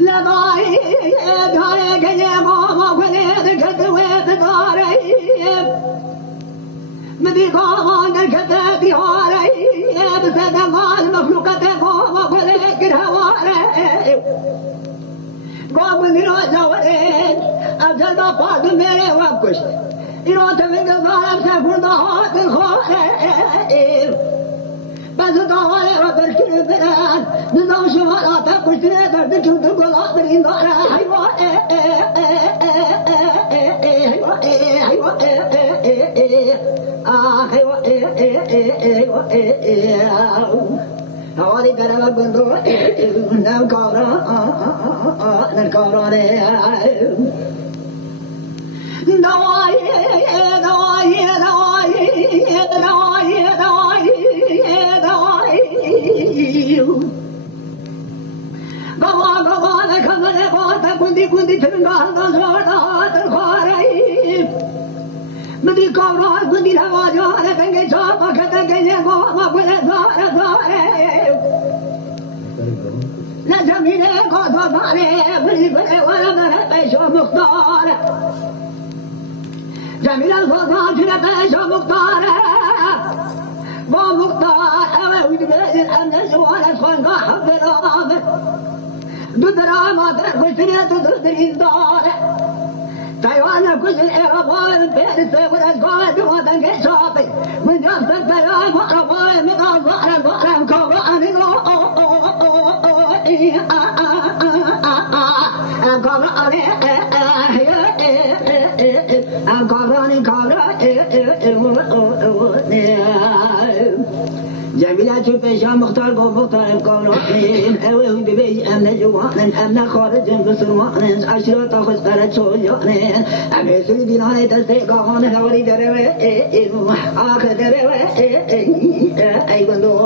لبایی داره که یه ماما کنه که دوید داره مدی قامان که بیاره بسد مال مخلوقت ماما کنه که هواره قام میرا جواره افضل دا پاک میره و کشت ایرا تفید ظالم سفرده هات الخواره بس داره و برکر برن نظام شمالات کشتره درد چون تو گلات برین داره حیوان هواری داره و گندو نمکارانه دوایی دوایی دوایی دوایی دوایی بابا بابا نکمه باتا کندی کندی ترنگاه داشت خواهی مدی کارا کندی روا جاره کنگی چاپا کتنگی ماما کنه داره داره نجمیله کازا داره بلی بلی ورم داره پیشو مختار جمیل الفضا چنه پیشو مختار با مختار اوه وید بیدن امن جوانت خانگاه حب درام دو درامات کشتنی تو درین داره تایوان کشتن ایرابان پیرسه و اشگاه دواتن که شاپی من جاستن تایوان مقربان مقال ظهرن ظهرن کابرانی جميلة شوف شام مختار قوم مختار مقاولين أوه ببي أمن جوان أمن خارج بسرمان عشرة تاخذ قرد شوجان أبي سيدي ناي تستيقان هوري دروا آخر دروا أي بندو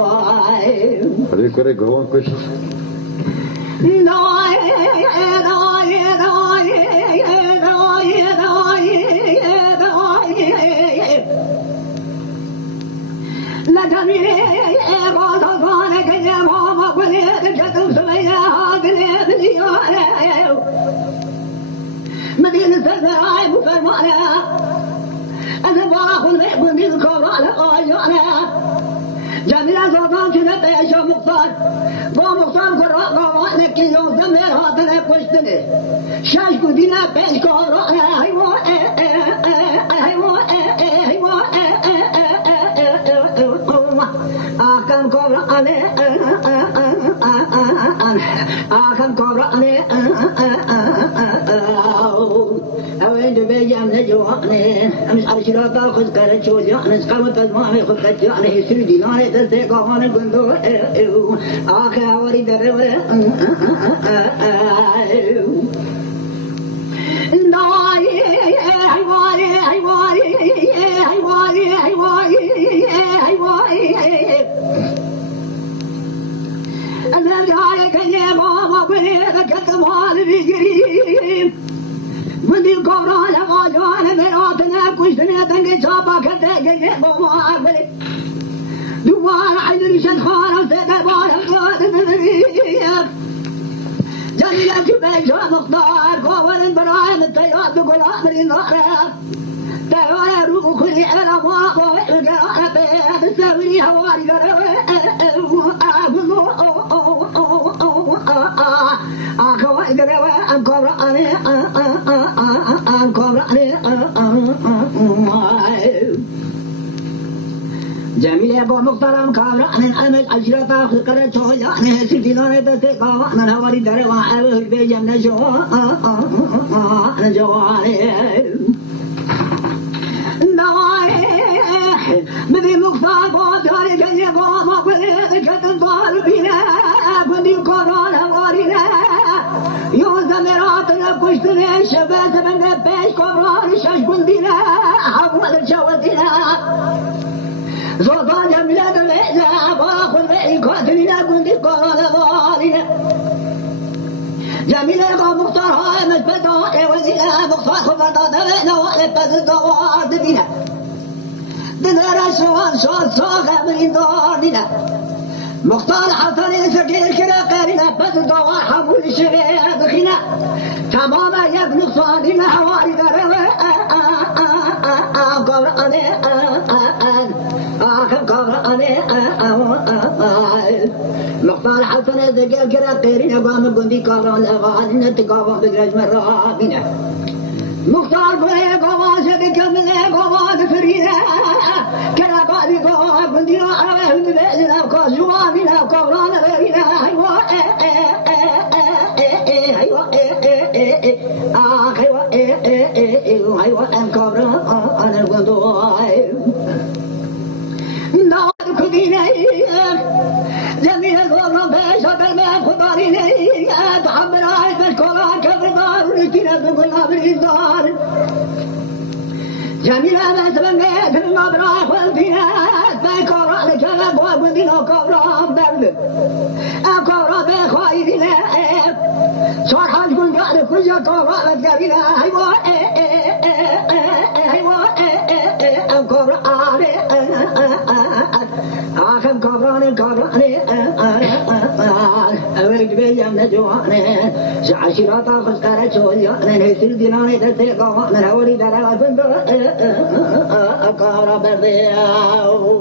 أبي كوري قوان كش ناي ناي ناي ناي ناي لا تميل غاضبان كي ماما قلت كتب سميها قلت ديوانه مدينة الزراعي مفرمانه أنا باخذ من الكورة لقايانه جميلة زوجان كنا بيشا مختار ومختار قراء قوانك كي يوم زمير هاتنا كشتني شاش قدينا بيش كورة هيوان آخم قرآنه آخم قرآنه أوين دبيجام نجوانه أمس عشرة خذ كرت شوجانه قامت أزمانه خذ كجانه سردي نانه تستيقانه قندو آخر أوري دربه ناي حيواني حيواني حيواني حيواني حيواني أنا جاي كني ماما بني ذكرت مال بيجري بدي القرآن غاجان مراتنا كشتنا تنجي شابا كتاجي ماما بني دوار عيد شنخان سيدبار جميلة شبيشة مختار قوة برايم التيار بقول أمري نارا تيار روح خلي أنا واقع القرآن بيه تسوي هواري أخوة قرأ القرآن جميلة قوم مختارم كامرا من أمل أجرتا خلقنا شويانه سيدنا نتسيقا من هوري دروا أبه بيجم نجوانه مذي مختار قوم داري كي قوم أقبل كتن طالبين بدي القرآن هوارينا يوزمراتنا كشتنا شبات من بيش قرآن شاش بندنا حول شوتنا زوجان جميلة دليلة باخذ معي قاتلنا كنت قال ظالنا جميلة قام مختار هاي مسبتها وزينا مختار خبرتا دلينا وقلبت الدوار دينا دلنا شوان شوان صاغة من دارنا مختار حصل سكير كلا قارنا بس الدوار حمول الشغير تمام یک نقصانی نهواری داره قبرانه آخر قبرانه مختار حسن ذکر کرا قیرین اقوام بندی قبران لغان نتقابان بگرج مرابینه مختار بره قوان شده کمله قوان فرینه کرا قادی قوان بندی عربه هند بیدنا قاسوانینا قبران غیرینه حيوة أنكر أنا القضاء نار كديني جميع الغرب شد الماء خضاريني تحمل عيد الكرة كبردار ولكنا بقلنا بالإنذار جميع ما سبنيت المبرح والبنات ما يكرر لجنب وابدنا كبران برد أكرر بخايدنا صرحا تكون قاعدة كل شيء كبران بتقابلنا حيوة آخر قبران أولك بيجام نجوانه عشيراتا خسكارة شويانه نسل دينانه تسيقوانه نولي درالا بندو أقارب الضياء